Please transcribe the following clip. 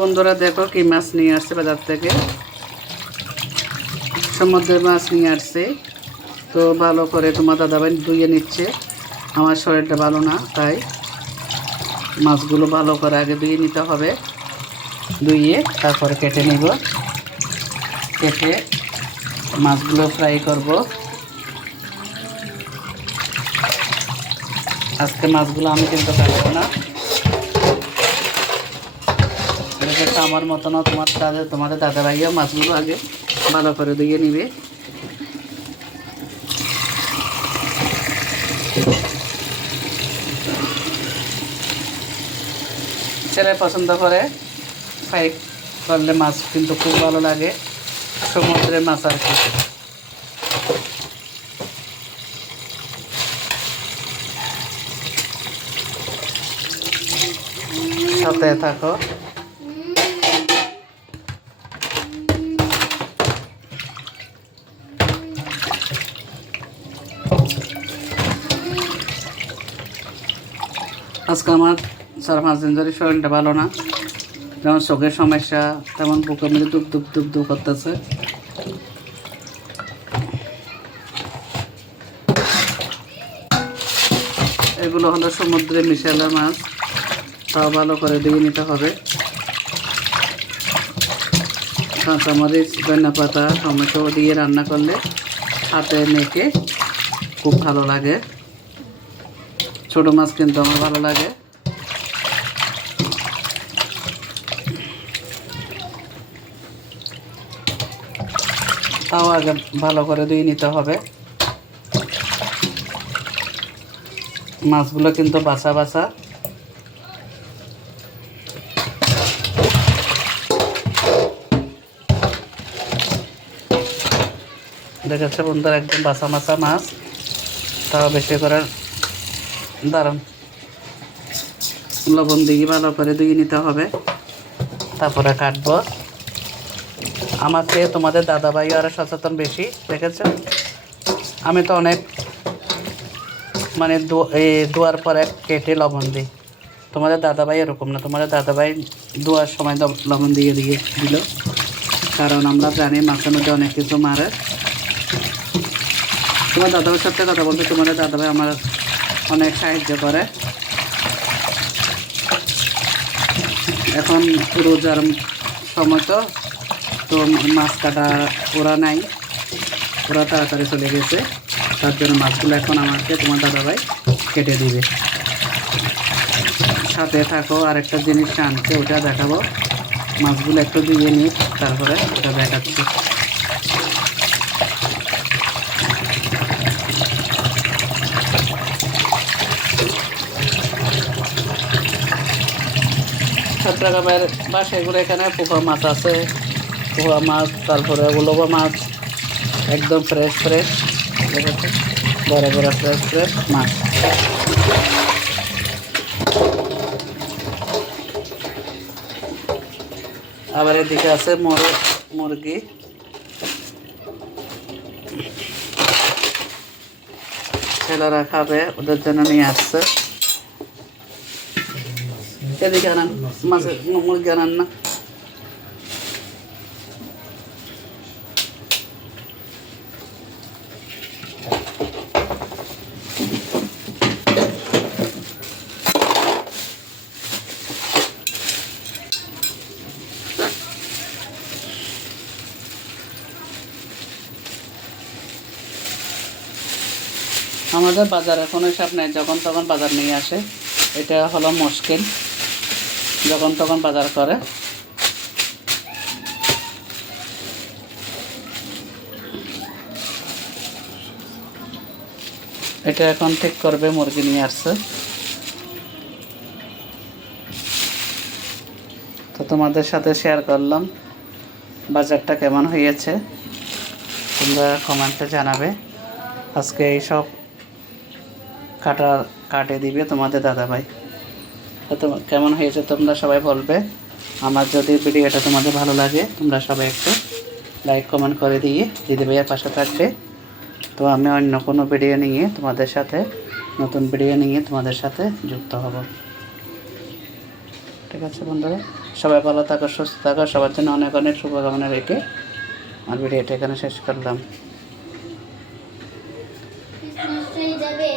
বন্ধুরা দেখো কি মাছ নিয়ে আসছে বাজার থেকে, সমুদ্রের মাছ নিয়ে আসছে। তো ভালো করে তোমার দাদাভাই ধুয়ে নিচ্ছে। আমার শরীরটা ভালো না, তাই মাছগুলো ভালো করে আগে ধুয়ে নিতে হবে। ধুয়ে তারপরে কেটে নিব। কেটে মাছগুলো ফ্রাই করব। আজকে মাছগুলো আমি কিন্তু কাটবো না। এটা আমার মতো না, তোমাদের দাদাভাইও মাছগুলো আগে ভালো করে ধুয়ে নিবে। ছেলে পছন্দ করে ফ্রাই করলে মাছ, কিন্তু খুব ভালো লাগে সমুদ্রের মাছ আর কি। সাথে থাকো। আজকে আমার 4-5 দিন ধরে শরীরটা ভালো না, যেমন চোখের সমস্যা, তেমন বুকের মধ্যে দুপ দুপ দুপ দুপ করতেছে। এগুলো হলো সমুদ্রে মিশালা মাছ, তাও ভালো করে ধুয়ে নিতে হবে। কাঁচামরিচ, ধনিয়া পাতা, টমেটো দিয়ে রান্না করলে হাতে মেখে খুব ভালো লাগে। ছোটো মাছ কিন্তু আমার ভালো লাগে। তাও আগে ভালো করে ধুয়ে নিতে হবে। মাছগুলো কিন্তু বাছা বাছা। দেখেছে বন্ধুরা, একদম বাছা মাছা মাছ, তাও বেশি করে দাঁড়ান লবণ দিয়ে ভালো করে ধুয়ে নিতে হবে। তারপরে কাটবো। আমার চেয়ে তোমাদের দাদাভাই আরও সচেতন বেশি, দেখেছো? আমি তো অনেক মানে ধোয়ার পরে কেটে লবণ দিই। তোমাদের দাদাভাই এরকম না, তোমাদের দাদাভাই ধোয়ার সময় লবণ দিয়ে দিল, কারণ আমরা জানি মাছের মধ্যে অনেক কিছু মারে। তোমার দাদাভাইয়ের সাথে কথা বলতে তোমাদের দাদাভাই আমার অনেক সাহায্য করে। এখন রোজার সময় তো মাছ কাটা ওরা নাই, ওরা তাড়াতাড়ি চলে গেছে, তার জন্য মাছগুলো এখন আমাকে তোমার দাদাভাই কেটে দিবে। সাথে থাকো, আরেকটা জিনিস আনছে, ওটা দেখাবো। মাছগুলো একটু ধুয়ে নিই, তারপরে ওটা দেখাচ্ছি। চট্টগ্রামের বাসাগুলো এখানে পোকা মাছ আছে, পোকা মাছ, তারপরে ওলোবা মাছ, একদম ফ্রেশ ফ্রেশ, দেখেছে? বড় বড় ফ্রেশ ফ্রেশ মাছ। আবার এদিকে আছে মুরগি, ছেলেরা খাবে, ওদের জন্য নিয়ে আসছে। এদিকে আনান, মাছের মুরগি আনান না। আমাদের বাজারে কোনো হিসাব নেই, যখন তখন বাজার নিয়ে আসে। এটা হলো মুশকিল, যখন তখন বাজার করে। এটা এখন ঠিক করবে, মুরগি নিয়ে আসছে। তো তোমাদের সাথে শেয়ার করলাম বাজারটা কেমন হয়েছে, তোমরা কমেন্টে জানাবে। আজকে এইসব কাটে দিবে তোমাদের দাদাভাই। তো কেমন হয়েছে তোমরা সবাই বলবে। আমার যদি ভিডিওটা তোমাদের ভালো লাগে, তোমরা সবাই একটু লাইক কমেন্ট করে দিয়ে দিদি ভাইয়ের পাশে থাকবে। তো আমি অন্য কোনো ভিডিও নিয়ে তোমাদের সাথে, নতুন ভিডিও নিয়ে তোমাদের সাথে যুক্ত হব। ঠিক আছে বন্ধুরা, সবাই ভালো থাকো, সুস্থ থাকো, সবার জন্য অনেক অনেক শুভকামনা রেখে আমার ভিডিওটা এখানে শেষ করলাম। ক্রিসমাস ট্রি যাবে।